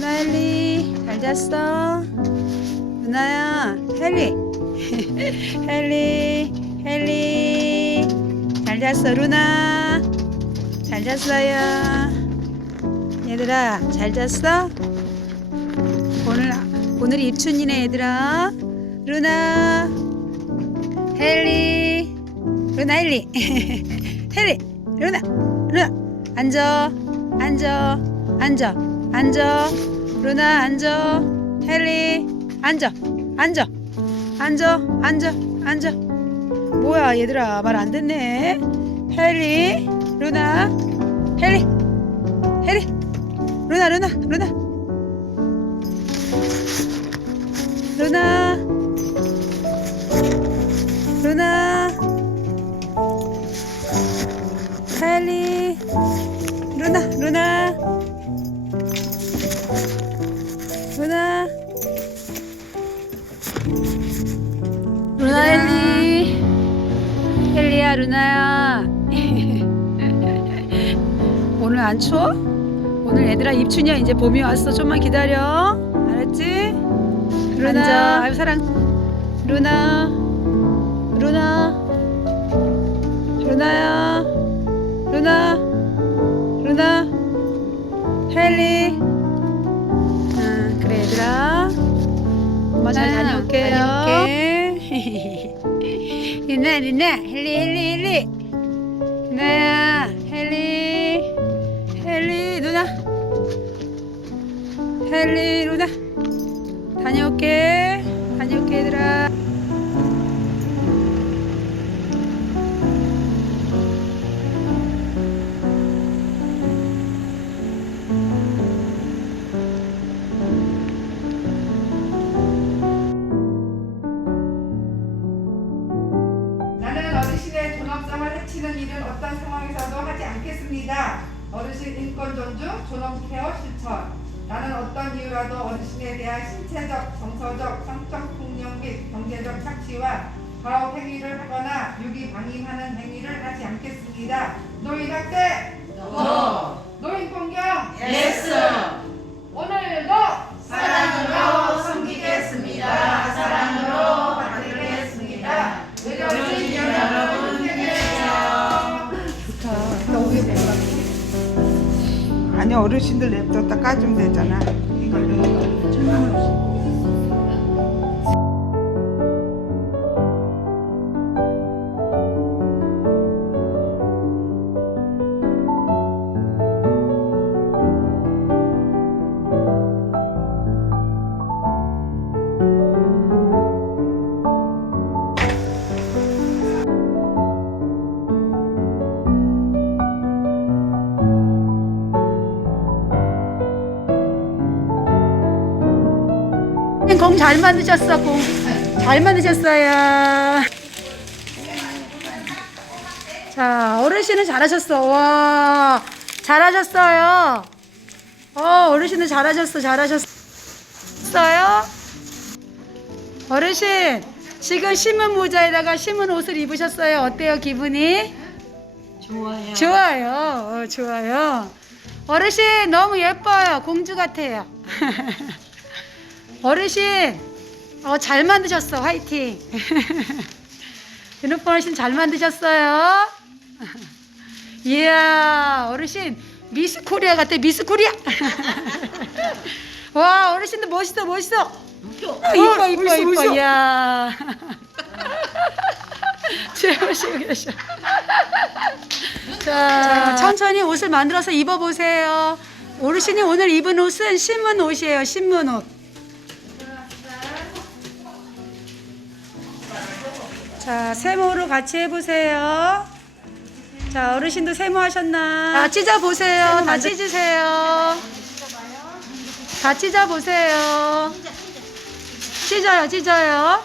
누나 헬리 잘 잤어? 누나야 헬리 헬리 헬리. 잘 잤어 루나? 잘 잤어요? 얘들아 잘 잤어? 오늘 오늘 입춘이네 얘들아. 루나? 헬리? 루나 헬리. 헬리 루나 루나. 앉아 앉아 앉아. 앉아. 루나 앉아. 헬리 앉아. 앉아 앉아 앉아 앉아. 뭐야 얘들아 말 안 듣네. 헬리 루나 헬리 헬리 루나 루나 루나. 루나 루나. 루나 루나 루나 루나야. 오늘 안 추워? 오늘 얘들아 입춘이야 이제 봄이 왔어. 좀만 기다려. 알았지? 루나. 아유 사랑. 루나. 루나. 루나야. 루나. 루나. 헬리. 응 그래 얘들아. 엄마 잘 다녀올게요. 다녀올게. 루나 루나 헬리 헬리 헬리. 루나야 헬리. 헬리 누나. 헬리 이유라도 어르신에 대한 신체적, 정서적, 성적 폭력 및 경제적 착취와 가혹 행위를 하거나 유기 방임하는 행위를 하지 않겠습니다. 노인 학대, 노인 공경, 오늘도 사랑으로 섬기겠습니다. 사랑으로 받들겠습니다. 어르신 여러분 생일이에요. 아니 어르신들 냅뒀다 까주면 되잖아. 이걸 공 잘 만드셨어 공 잘 만드셨어요. 자 어르신은 잘하셨어. 와 잘하셨어요. 어 어르신은 잘하셨어 잘하셨어요? 어르신 지금 신문 모자에다가 신문 옷을 입으셨어요. 어때요 기분이? 좋아요. 좋아요. 어, 좋아요. 어르신 너무 예뻐요. 공주 같아요 어르신 어, 잘 만드셨어 화이팅. 유니폼 어르신 잘 만드셨어요? 이야 어르신 미스 코리아 같아 미스 코리아. 와 어르신도 멋있어 멋있어. 어, 이뻐 이뻐 이뻐 이야. 최고시고 계셔? 자 천천히 옷을 만들어서 입어보세요. 어르신이 오늘 입은 옷은 신문 옷이에요 신문 옷 자, 세모로 같이 해보세요. 자, 어르신도 세모 하셨나? 다 찢어보세요. 다 찢으세요. 다 찢어보세요. 찢어요, 찢어요.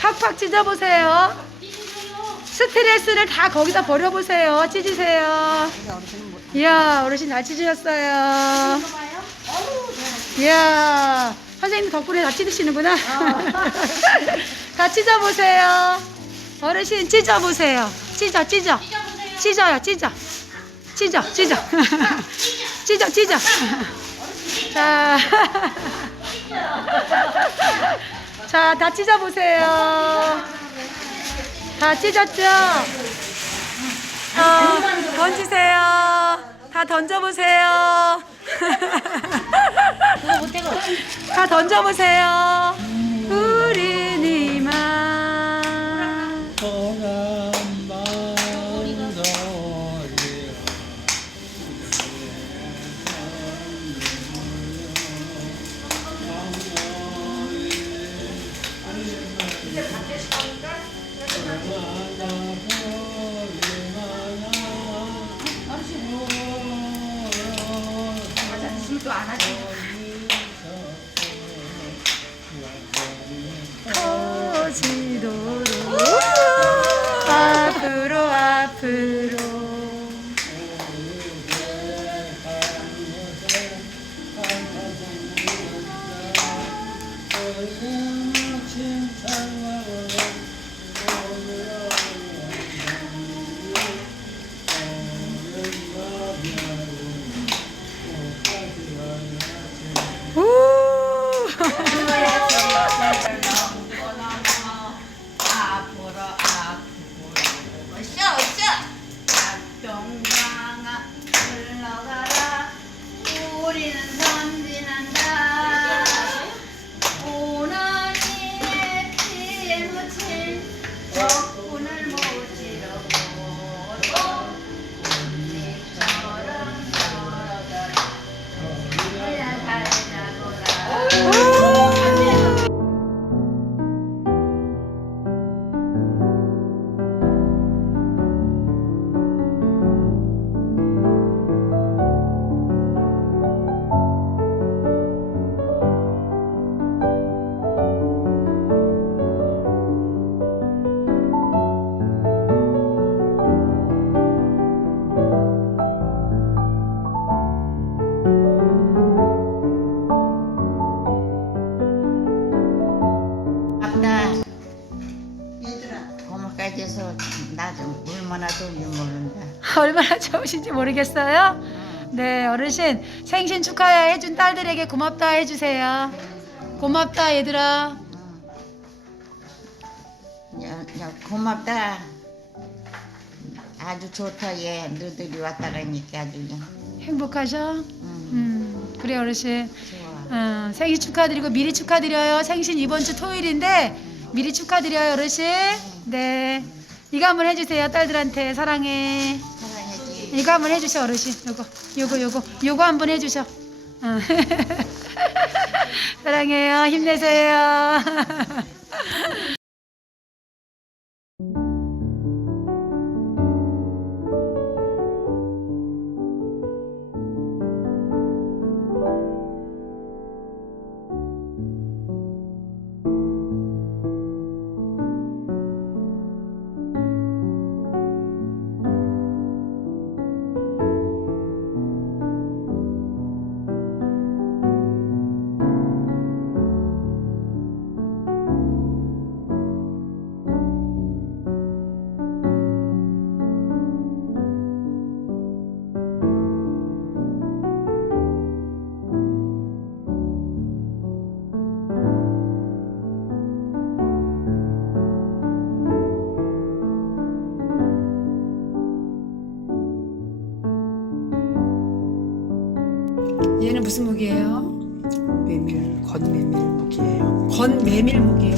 팍팍 찢어보세요. 스트레스를 다 거기다 버려보세요. 찢으세요. 이야, 어르신 잘 찢으셨어요. 이야, 선생님 덕분에 다 찢으시는구나. 다 찢어보세요. 어르신 찢어보세요. 찢어, 찢어. 찢어요, 찢어. 찢어, 찢어. 찢어, 찢어. 자. 자, 다 찢어보세요. 다 찢었죠? 어, 던지세요. 다 던져보세요. 다 던져보세요. 터지도록 적 얼마나 좋으신지 모르겠어요. 네, 어르신 생신 축하해준 딸들에게 고맙다 해주세요. 고맙다 얘들아. 야, 야, 고맙다 아주 좋다 얘 너들이 왔다 가니까 아주 그냥 행복하셔? 응, 음, 그래 어르신. 좋아 어, 생신 축하드리고 미리 축하드려요. 생신 이번 주 토요일인데 미리 축하드려요 어르신. 네, 이거 한번 해주세요 딸들한테 사랑해. 이거 한번 해주셔 어르신. 요거 요거 요거 요거 한번 해주셔. 어. 사랑해요. 힘내세요. 얘는 무슨 무기예요? 메밀, 건메밀 무기예요. 건 메밀 무기예요.